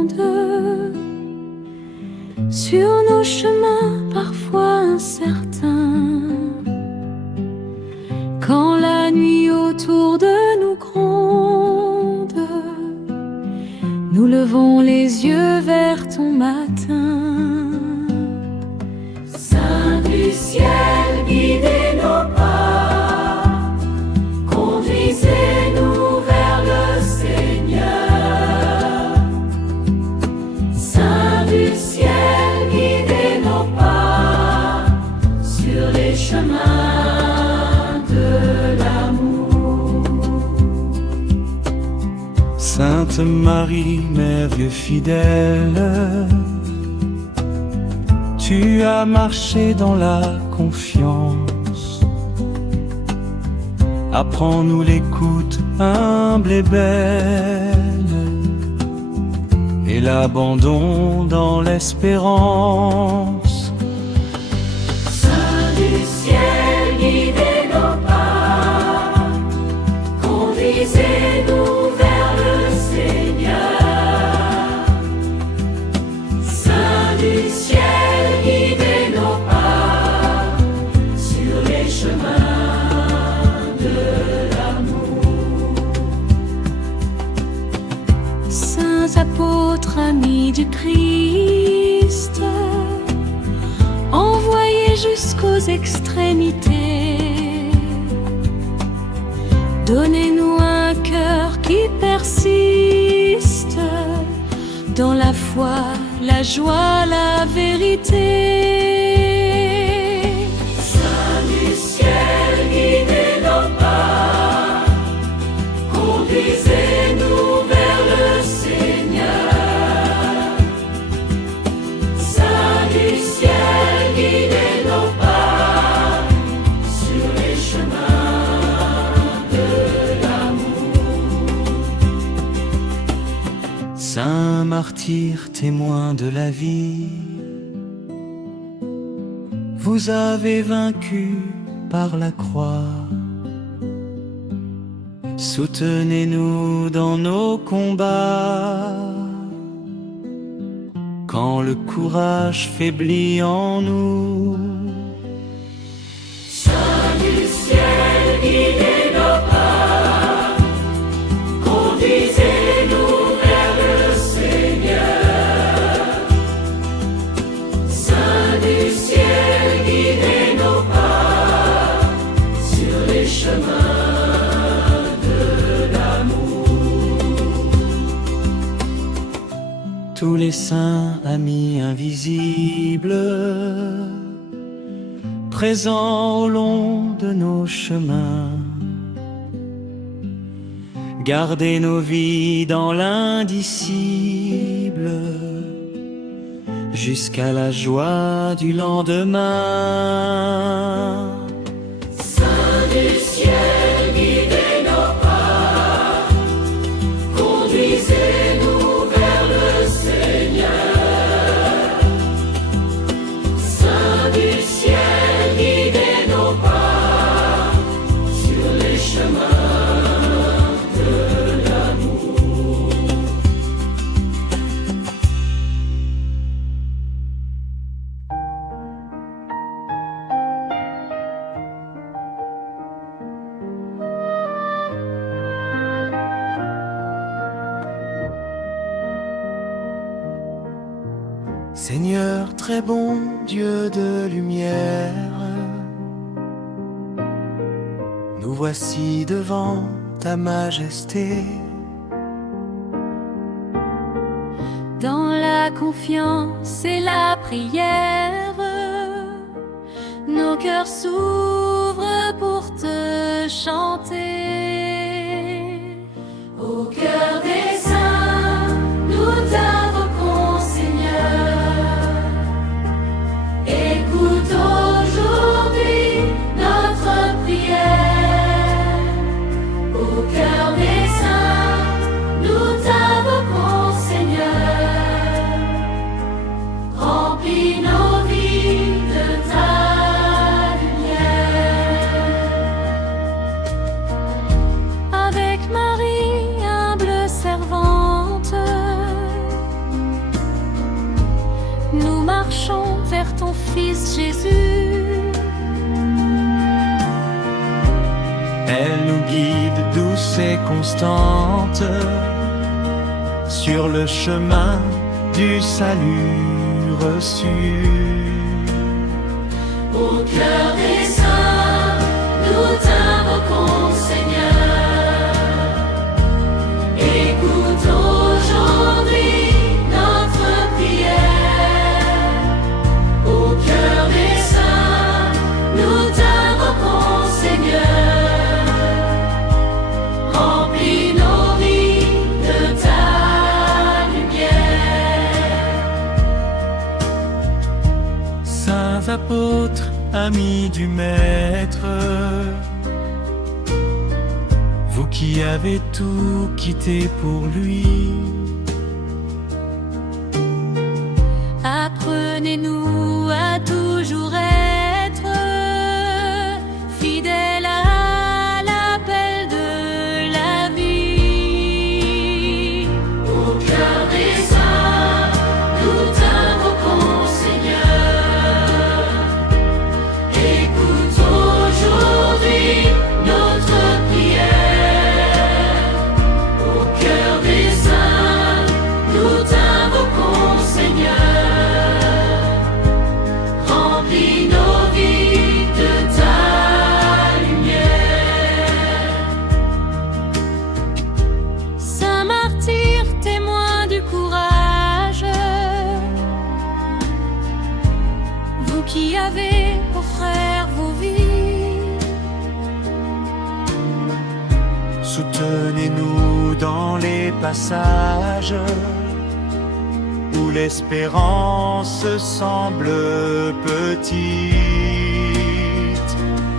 monde. Sur nos chemins parfois incertains, quand la nuit autour de nous gronde, nous levons les yeux vers ton matin. Saint du ciel, guidez nos pas, conduisez-nous vers le Seigneur. Saint du ciel, guidez nos pas sur les chemins de l'amour. Sainte Marie, Mère Dieu fidèle, tu as marché dans la confiance. Apprends-nous l'écoute humble et belle, et l'abandon dans l'espérance. Saint du ciel, guidez nos pas, conduisez-nous vers le Seigneur. Saint du ciel, guidez nos pas sur les chemins de l'amour. Saints apôtres, amis du Christ, envoyés jusqu'aux extrémités, donnez-nous un cœur qui persiste dans la foi, la joie, la vérité. Saint du ciel, guidez nos pas, conduisez-nous vers le Seigneur. Saint du ciel, guidez nos pas sur les chemins de l'amour. Saint martyr, témoin de la vie, vous avez vaincu par la croix. Soutenez-nous dans nos combats, quand le courage faiblit en nous. Saint du ciel, guidez nos pas, conduisez-nous vers le Seigneur. Saint du ciel, guidez nos pas sur les chemins de l'amour. Tous les saints amis invisibles, présents au long de nos chemins, gardez nos vies dans l'indicible, jusqu'à la joie du lendemain. Saint du ciel, guidez nos pas, conduisez-nous vers le Seigneur. Saint du ciel, guidez nos pas sur les chemins de l'amour. Seigneur très bon, Dieu de lumière, nous voici devant ta majesté. Dans la confiance et la prière, nos cœurs s'ouvrent pour te chanter. Au cœur des saints, nous t'invoquons, Seigneur. Écoute aujourd'hui notre prière. Au cœur des saints, nous t'invoquons, Seigneur. Remplis nos vies de ta lumière. Avec Marie, humble servante, douce et constante sur le chemin du salut reçu. Au cœur des saints, nous t'invoquons, Seigneur. Écoute aujourd'hui notre prière. Au cœur des saints, nous t'invoquons, Seigneur. Remplis nos vies de ta lumière. Saints apôtres, amis du Maître, vous qui avez tout quitté pour lui, apprenez-nous à toujours être fidèles à l'appel de la vie. Au cœur des saints, nous t'invoquons, Seigneur. Écoute aujourd'hui notre prière. Au cœur des saints, nous t'invoquons, Seigneur. Remplis nos vies de ta lumière. Saint martyr, témoin du courage, vous qui avez pour frères vos vies, soutenez-nous dans les passages où l'espérance semble petite.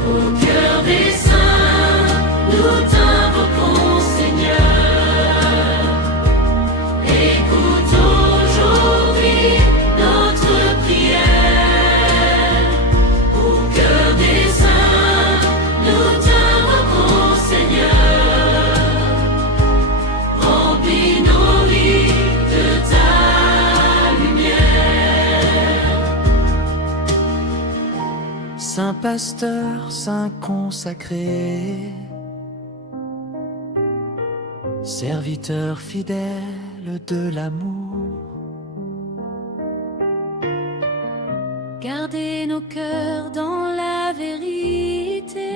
au cœur des saints, nous t'invoquons, Seigneur. Écoute aujourd'hui notre prière. Au cœur des saints, nous t'invoquons, Seigneur. Remplis nos vies de ta lumière. Saint pasteur, saint consacré, serviteur fidèle de l'amour, Gardez nos cœurs dans la vérité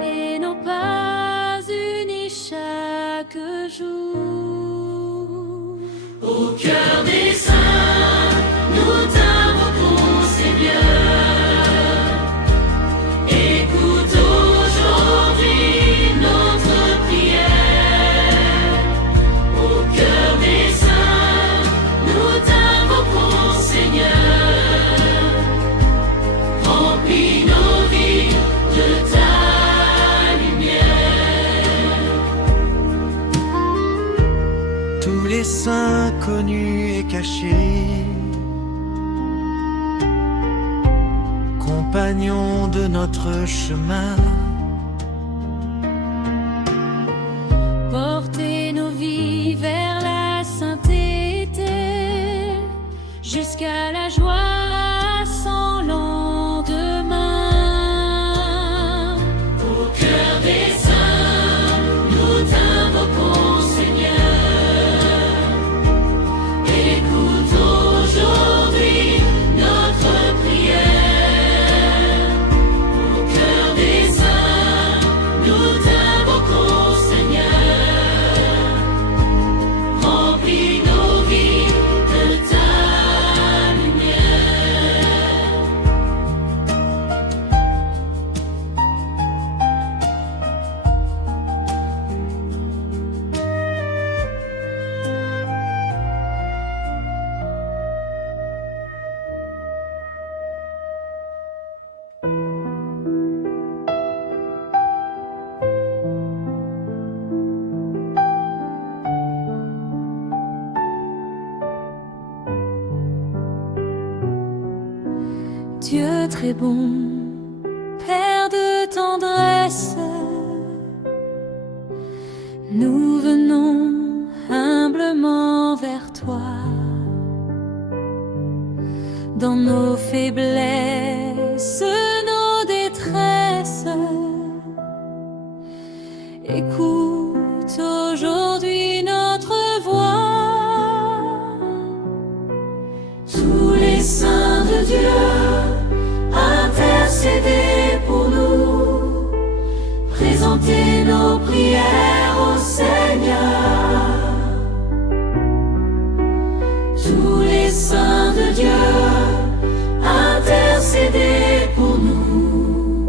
et nos pas unis chaque jour. Au cœur des saints, nous t'invoquons, Seigneur. Écoute aujourd'hui notre prière. Au cœur des saints, nous t'invoquons, Seigneur. Remplis nos vies de ta lumière. tous les saints connus et cachés, compagnons de notre chemin, Portez nos vies vers la sainteté, jusqu'à la joie sans lendemain. Au cœur des saints, nous t'invoquons, Seigneur. Écoute aujourd'hui notre prière. Au cœur des saints, nous t'invoquons, Seigneur. Remplis nos vies de ta lumière. Dieu très bon, Père de tendresse, nous venons humblement vers toi. Dans nos faiblesses, nos détresses, écoute aujourd'hui notre voix. Tous les saints de Dieu, intercédez pour nous, présentez nos prières au Seigneur. Tous les saints de Dieu, intercédez pour nous,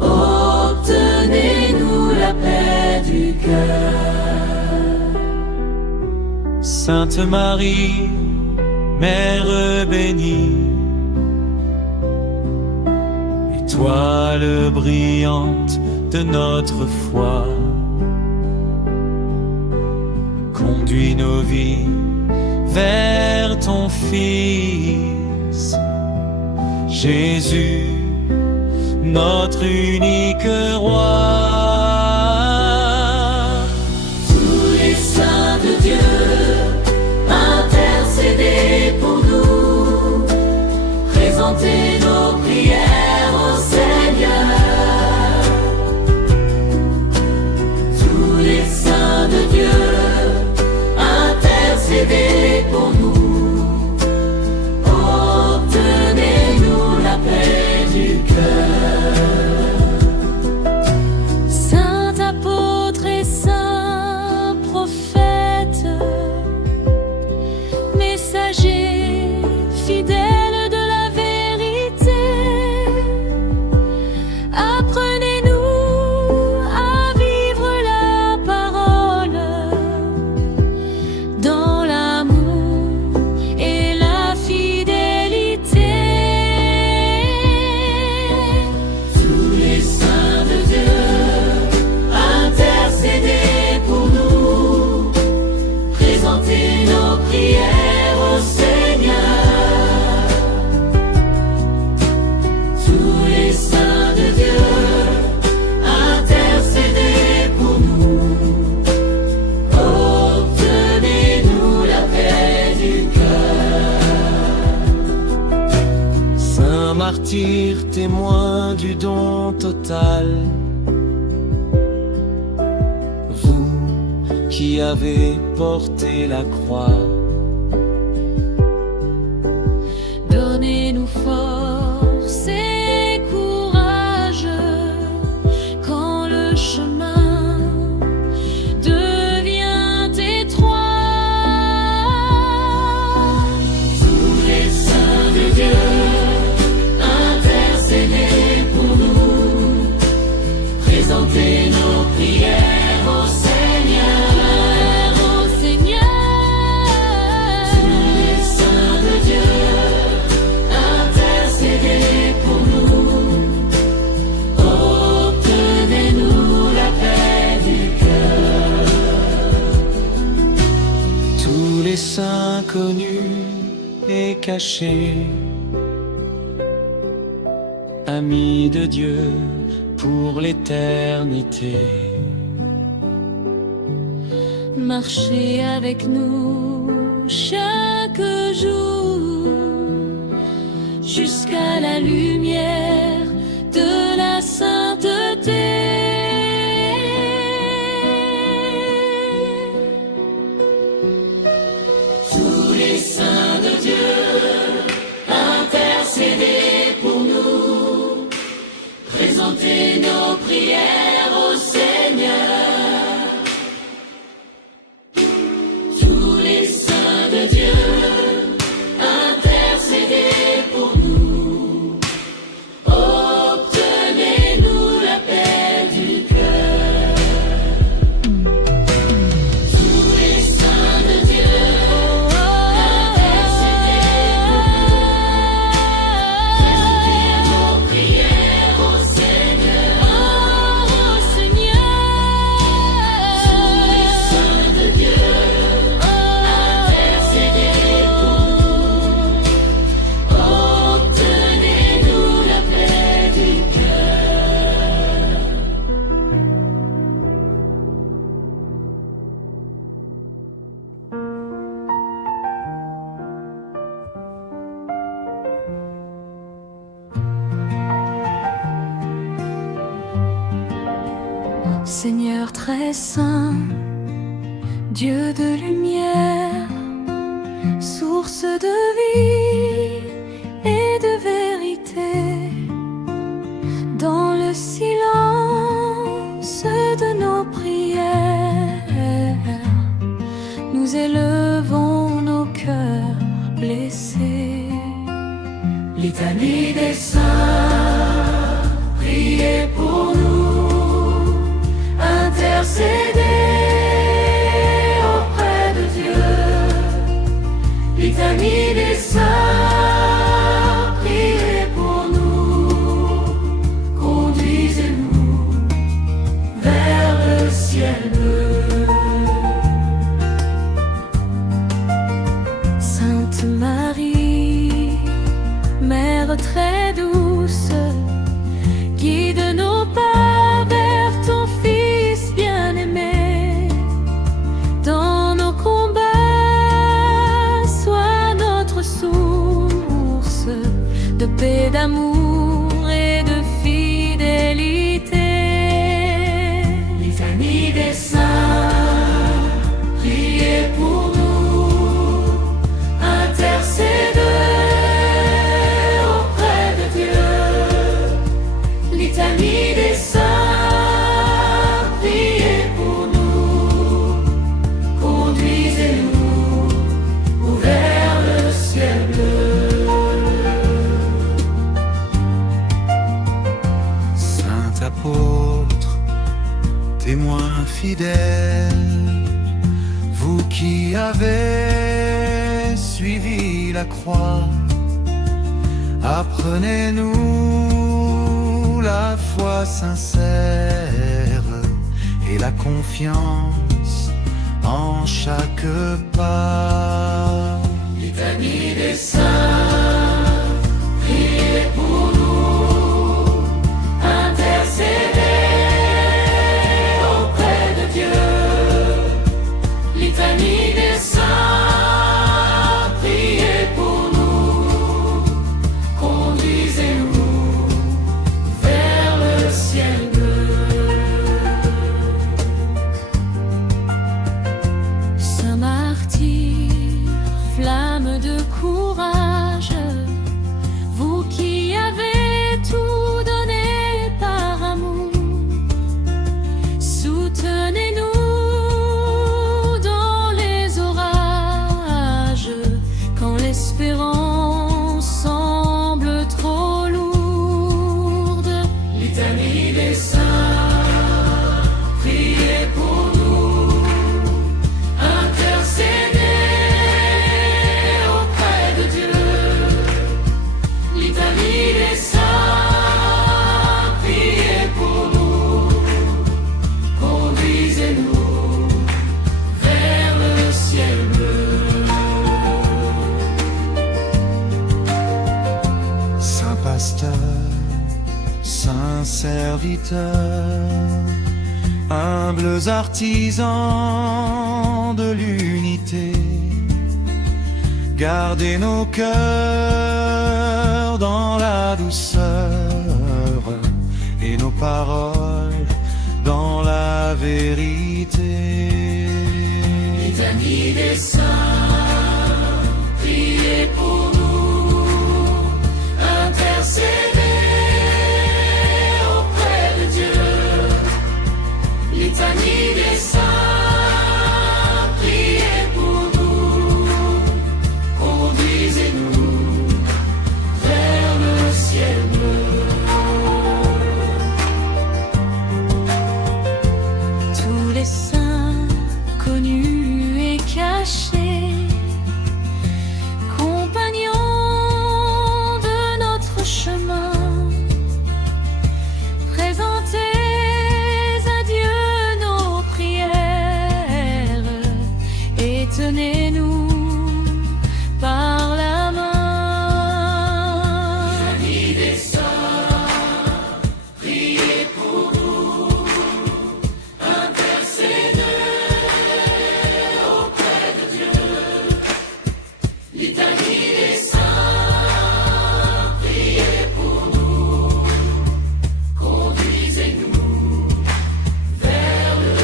obtenez-nous la paix du cœur. Sainte Marie, Mère bénie, étoile brillante de notre foi, conduis nos vies vers ton Fils, Jésus, notre unique roi. Tous les saints de Dieu, intercédez pour nous, présentez nos prières au Seigneur. Tous les saints de Dieu, intercédez pour nous, obtenez-nous la paix du cœur. Saint apôtre et saint prophète, messager fidèle de la vérité, apprenez-nous à vivre la parole dans l'amour et la fidélité. Tous les saints de Dieu, intercédez pour nous, présentez nos prières au Seigneur. Tous les saints de Dieu, intercédez pour nous, obtenez-nous la paix du cœur. Saint martyr, témoin du don total, vous qui avez porté la croix, Donnez-nous force et courage quand le chemin devient étroit. Tous les saints de Dieu, intercédez pour nous, présentez nos prières au Seigneur. Tous les saints de Dieu, intercédez pour nous, obtenez-nous la paix du cœur. tous les saints connus et cachés, amis de Dieu pour l'éternité. Marchez avec nous chaque jour jusqu'à la lumière de la sainteté. Tous les saints de Dieu, intercédez pour nous, présentez nos prières au Seigneur. Tous les saints de Dieu, intercédez pour nous, obtenez-nous la paix du cœur. Tous les saints de Dieu, intercédez pour très saint, Dieu de lumière, source de vie et de vérité. Dans le silence de nos prières, nous élevons nos cœurs blessés. Litanie des saints, priez pour nous, intercédez auprès de Dieu. Litanie des saints, priez pour nous, conduisez-nous vers le ciel bleu. Sainte Marie, Mère très douce, guide nos pas vers ton Fils bien-aimé. Dans nos combats, sois notre source de paix, d'amour et de fidélité. Litanie des saints, priez pour nous, intercédez auprès de Dieu. Litanie des saints, priez pour nous, conduisez-nous vers le ciel bleu. Saint apôtre, témoin fidèle, vous qui avez suivi la croix, apprenez-nous la foi sincère et la confiance en chaque pas. Litanie des saints, priez pour nous, intercédez auprès de Dieu. Litanie des saints, priez pour nous, conduisez-nous vers le ciel bleu. Saint martyr, flamme de courage, vous qui avez tout donné par amour, soutenez-nous dans les orages, quand l'espérance semble trop lourde. Litanie des saints, priez pour nous, intercédez auprès de Dieu. Litanie des saints, priez pour nous, conduisez-nous vers le ciel bleu. Saint pasteur, saint serviteur, humbles artisans de l'unité, gardez nos cœurs dans la douceur et nos paroles dans la vérité. Litanie des saints, priez pour nous, intercédez auprès de Dieu. Litanie des saints, priez pour nous, conduisez-nous vers le ciel bleu. Tous les saints connus et cachés, compagnons de notre chemin, présentez à Dieu nos prières et tenez-nous par la main. Litanie des saints, priez pour nous, intercédez auprès de Dieu. Litanie des saints, priez pour nous, conduisez-nous vers le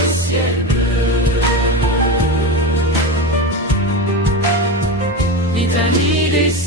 amis des